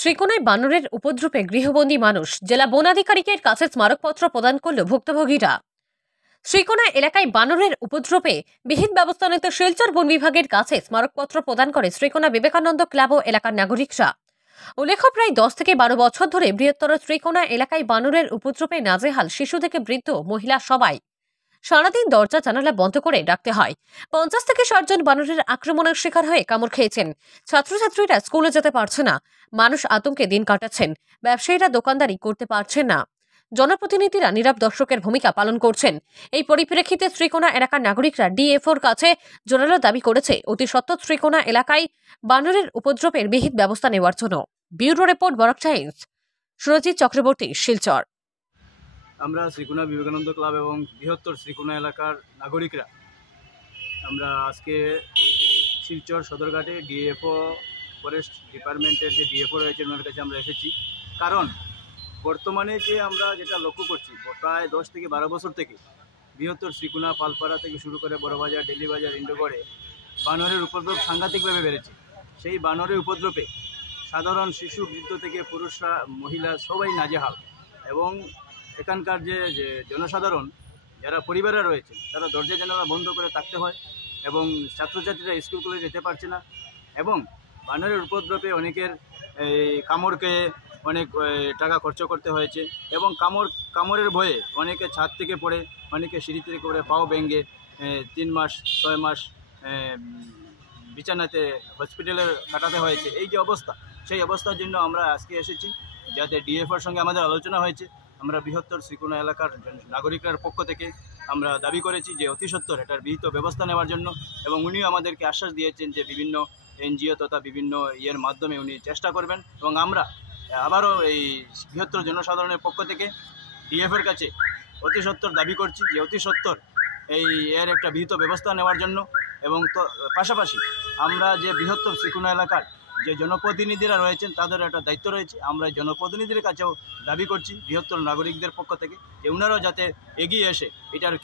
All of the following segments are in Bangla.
শ্রীকোনায় বানরের উপদ্রবে গৃহবন্দী মানুষ, জেলা বন আধিকারিকের কাছে স্মারকপত্র প্রদান করল ভুক্তভোগীরা। শ্রীকোনা এলাকায় বানরের উপদ্রবে বিহিত ব্যবস্থা নিতে শিলচর বন বিভাগের কাছে স্মারকপত্র প্রদান করে শ্রীকোনা বিবেকানন্দ ক্লাব ও এলাকার নাগরিকরা। উল্লেখ্য, প্রায় 10 থেকে 12 বছর ধরে বৃহত্তর শ্রীকোনা এলাকায় বানরের উপদ্রবে নাজেহাল শিশু থেকে বৃদ্ধ মহিলা সবাই। সারাদিন দরজা জানালা বন্ধ করে রাখতে হয়। 50 থেকে 60 জন বানরের আক্রমণের শিকার হয়ে কামড় খেয়েছেন। ছাত্রছাত্রীরা স্কুলে যেতে পারছে না, মানুষ আতঙ্কে দিন কাটাচ্ছেন, ব্যবসায়ীরা দোকানদারি করতে পারছেন না, জনপ্রতিনিধিরা নীরব দর্শকের ভূমিকা পালন করছেন। এই পরিপ্রেক্ষিতে শ্রীকোনা এলাকার নাগরিকরা ডিএফওর কাছে জোরালো দাবি করেছে অতি সত্বর শ্রীকোনা এলাকায় বানরের উপদ্রবের বিহিত ব্যবস্থা নেওয়ার জন্য। Bureau report, Barak Times. Surajit Chakraborty, Silchar. আমরা শ্রীকোনা বিবেকানন্দ ক্লাব এবং বৃহত্তর শ্রীকোনা এলাকার নাগরিকরা আমরা আজকে শিলচর সদরঘাটে ডিএফও ফরেস্ট ডিপার্টমেন্টের যে ডিএফও রয়েছে ওনার কাছে আমরা এসেছি। কারণ বর্তমানে যে আমরা যেটা লক্ষ্য করছি, প্রায় 10 থেকে 12 বছর থেকে বৃহত্তর শ্রীকোনা, পালপাড়া থেকে শুরু করে বড়বাজার, ডেলিবাজার, ইন্ডোগড়ে বানরের উপদ্রব সাংঘাতিকভাবে বেড়েছে। সেই বানরের উপদ্রবে সাধারণ শিশু, বৃদ্ধ থেকে পুরুষরা, মহিলা সবাই নাজেহাল। এবং এখানকার যে জনসাধারণ যারা পরিবারে রয়েছে তারা দরজা জানালা বন্ধ করে থাকতে হয় এবং ছাত্রছাত্রীরা স্কুল কলেজে যেতে পারছে না। এবং বানরের উপদ্রবে অনেকের কামড়কে অনেক টাকা খরচ করতে হয়েছে এবং কামড়ের ভয়ে অনেকে ছাদ থেকে পড়ে, অনেকে সিঁড়ি থেকে পড়ে পাও ভেঙে 3 মাস 6 মাস বিছানাতে হসপিটালে কাটাতে হয়েছে। এই যে অবস্থা, সেই অবস্থার জন্য আমরা আজকে এসেছি, যাতে ডিএফওর সঙ্গে আমাদের আলোচনা হয়েছে। আমরা বৃহত্তর শ্রীকোনা এলাকার নাগরিকদের পক্ষ থেকে আমরা দাবি করেছি যে অতি সত্বর এটার বিহিত ব্যবস্থা নেওয়ার জন্য, এবং উনিও আমাদেরকে আশ্বাস দিয়েছেন যে বিভিন্ন এনজিও তথা বিভিন্ন ইয়ের মাধ্যমে উনি চেষ্টা করবেন। এবং আমরা আবারও এই বৃহত্তর জনসাধারণের পক্ষ থেকে ডিএফের কাছে অতি সত্বর দাবি করছি যে অতি সত্বর এর একটা বিহিত ব্যবস্থা নেওয়ার জন্য। এবং পাশাপাশি আমরা যে বৃহত্তর শ্রীকোনা এলাকার যে জনপ্রতিনিধিরা রয়েছেন তাদের একটা দায়িত্ব রয়েছে। আমরা জনপ্রতিনিধির কাছেও দাবি করছি বৃহত্তর নাগরিকদের পক্ষ থেকে যে ওনারাও যাতে এগিয়ে এসে এটার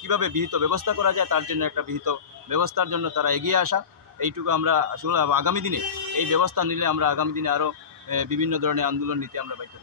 কীভাবে বিহিত ব্যবস্থা করা যায় তার জন্য একটা বিহিত ব্যবস্থার জন্য তারা এগিয়ে আসা। এইটুকু আমরা আসলে আগামী দিনে এই ব্যবস্থা নিলে আমরা আগামী দিনে আরও বিভিন্ন ধরনের আন্দোলন নিতে আমরা বাধ্য।